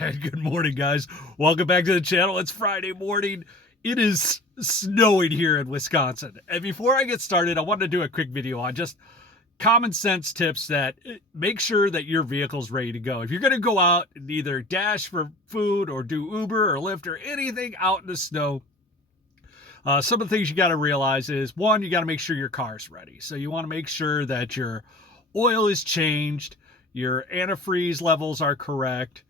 And good morning, guys. Welcome back to the channel. It's Friday morning. It is snowing here in Wisconsin. And before I get started, I wanted to do a quick video on just common sense tips that make sure that your vehicle's ready to go. If you're going to go out and either dash for food or do Uber or Lyft or anything out in the snow, some of the things you got to realize is, one, you got to make sure your car's ready. So you want to make sure that your oil is changed, your antifreeze levels are correct,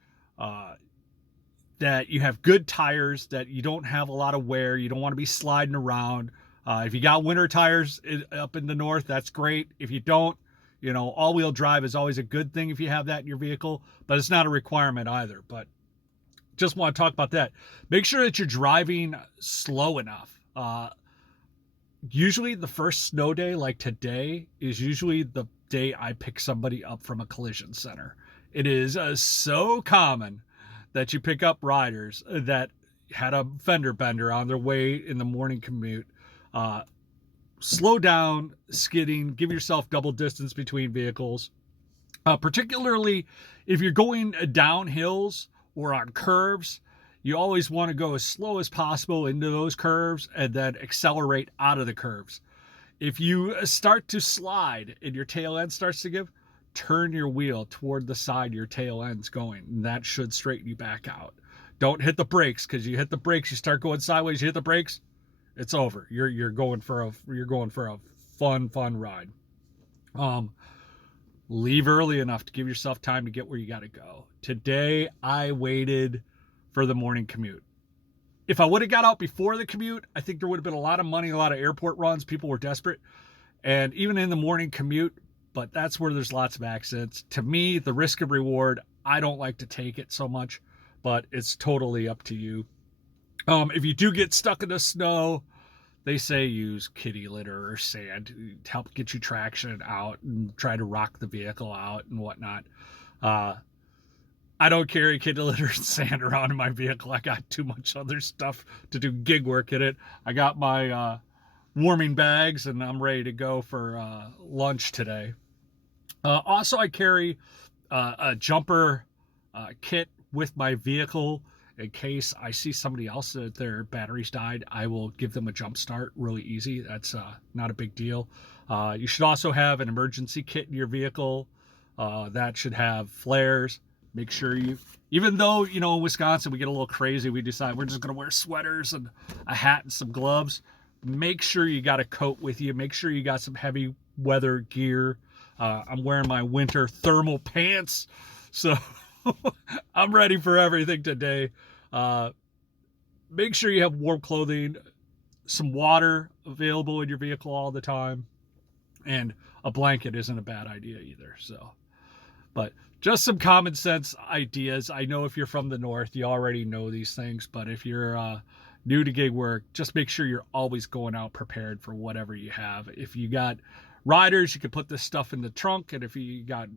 that you have good tires, that you don't have a lot of wear. You don't want to be sliding around. If you got winter tires up in the north, that's great. If you don't, all-wheel drive is always a good thing if you have that in your vehicle, but it's not a requirement either. But just want to talk about that. Make sure that you're driving slow enough. Usually the first snow day, like today, is usually the day I pick somebody up from a collision center. It is so common that you pick up riders that had a fender bender on their way in the morning commute. Slow down, skidding, give yourself double distance between vehicles. Particularly if you're going down hills or on curves, you always want to go as slow as possible into those curves and then accelerate out of the curves. If you start to slide and your tail end starts to give, turn your wheel toward the side your tail end's going, and that should straighten you back out. Don't hit the brakes, because you hit the brakes, you start going sideways, you hit the brakes, it's over. You're going for a fun ride. Leave early enough to give yourself time to get where you got to go. Today I waited for the morning commute. If I would have got out before the commute, I think there would have been a lot of money, a lot of airport runs. People were desperate. And even in the morning commute, but that's where there's lots of accidents. To me, the risk and reward, I don't like to take it so much, but it's totally up to you. If you do get stuck in the snow, they say use kitty litter or sand to help get you traction out and try to rock the vehicle out and whatnot. I don't carry kitty litter and sand around in my vehicle. I got too much other stuff to do gig work in it. I got my warming bags and I'm ready to go for lunch today. Also, I carry a jumper kit with my vehicle in case I see somebody else that their batteries died. I will give them a jump start really easy. That's not a big deal. You should also have an emergency kit in your vehicle that should have flares. Make sure even though, in Wisconsin, we get a little crazy, we decide we're just going to wear sweaters and a hat and some gloves. Make sure you got a coat with you. Make sure you got some heavy weather gear. I'm wearing my winter thermal pants, so I'm ready for everything today. Make sure you have warm clothing, some water available in your vehicle all the time, and a blanket isn't a bad idea either. But just some common sense ideas. I know if you're from the north, you already know these things, but if you're new to gig work, just make sure you're always going out prepared for whatever you have. If you got riders, you can put this stuff in the trunk, and if you got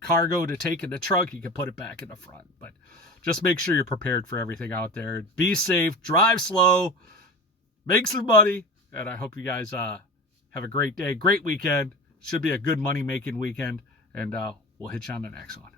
cargo to take in the trunk, you can put it back in the front. But just make sure you're prepared for everything out there. Be safe, drive slow, make some money, and I hope you guys have a great day, great weekend. Should be a good money-making weekend, and we'll hit you on the next one.